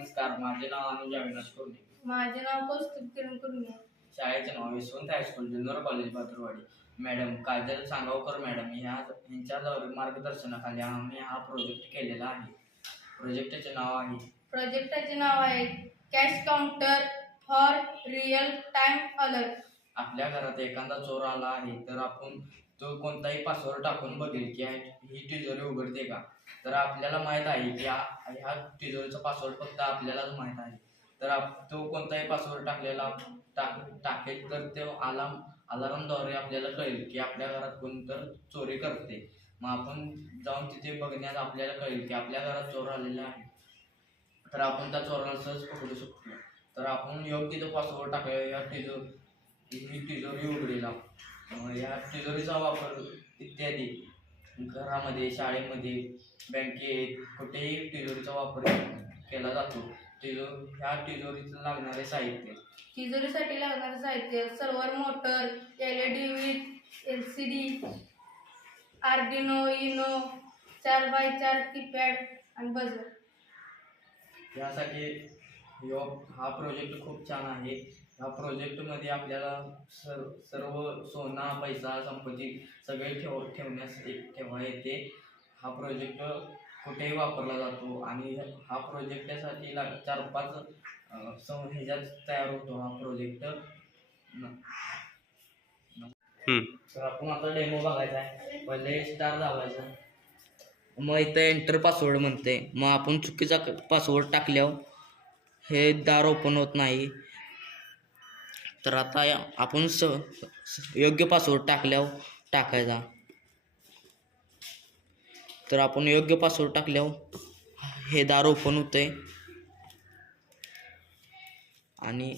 नमस्कार, माझे नाव अनुज अविनाश कुर्णे. माझे नाव कौस्तुभ किरण कुर्णे. शाळेचे नाव Yashwant high school Junnar college Patrawadi. Madam Kajal Sangavkar madam यांच्या मार्गदर्शनाखाली आम्ही हा प्रोजेक्ट केलेला आहे. प्रोजेक्टाचे नाव आहे cash counter for real time alert. आपल्या घरात एखादा चोर आला आहे तर आपण तो कोणताही पासवर्ड टाकून बघेल की ही तिजोरी उघडते का. तर आपल्याला माहित आहे की ह्या तिजोरीचा पासवर्ड फक्त आपल्यालाच माहित आहे. तर तो कोणताही पासवर्ड टाकेल तर तो अलार्मद्वारे आपल्याला कळेल की आपल्या घरात कोणतर चोरी करते. मग आपण जाऊन तिथे बघण्यात आपल्याला कळेल की आपल्या घरात चोर आलेला आहे. तर आपण त्या चोराला सहज पकडू शकतो. तर आपण योग्य तो पासवर्ड टाकूया ही तिजोरी उघडेल. या तिजोरीचा वापर इत्यादी घरामध्ये, शाळेमध्ये, बँकेत कुठेही तिजोरीचा वापर केला जातो. ह्या तिजोरीला लागणारे साहित्य. तिजोरीसाठी लागणारे साहित्य server motor, LED with LCD, Arduino Eno, 4x4 keypad आणि बजर. यासाठी हा प्रोजेक्ट खूप छान आहे. ह्या प्रोजेक्टमध्ये आपल्याला सर्व सोना, पैसा, संपत्ती सगळे ठेवा येते. हा प्रोजेक्ट कुठेही वापरला जातो आणि हा प्रोजेक्टसाठी 4-5 ह्याच्यात तयार होतो हा प्रोजेक्ट. तर आपण आता डेमो बघायचा आहे. पहिले स्टार दाबायचा, मग इथं एंटर पासवर्ड म्हणते. मग आपण चुकीचा पासवर्ड टाकल्यावर हे दार ओपन होत नाही. तर आता आपण योग्य पासवर्ड टाकायचा. तर आपण योग्य पासवर्ड टाकल्यावर हे दार ओपन होतंय आणि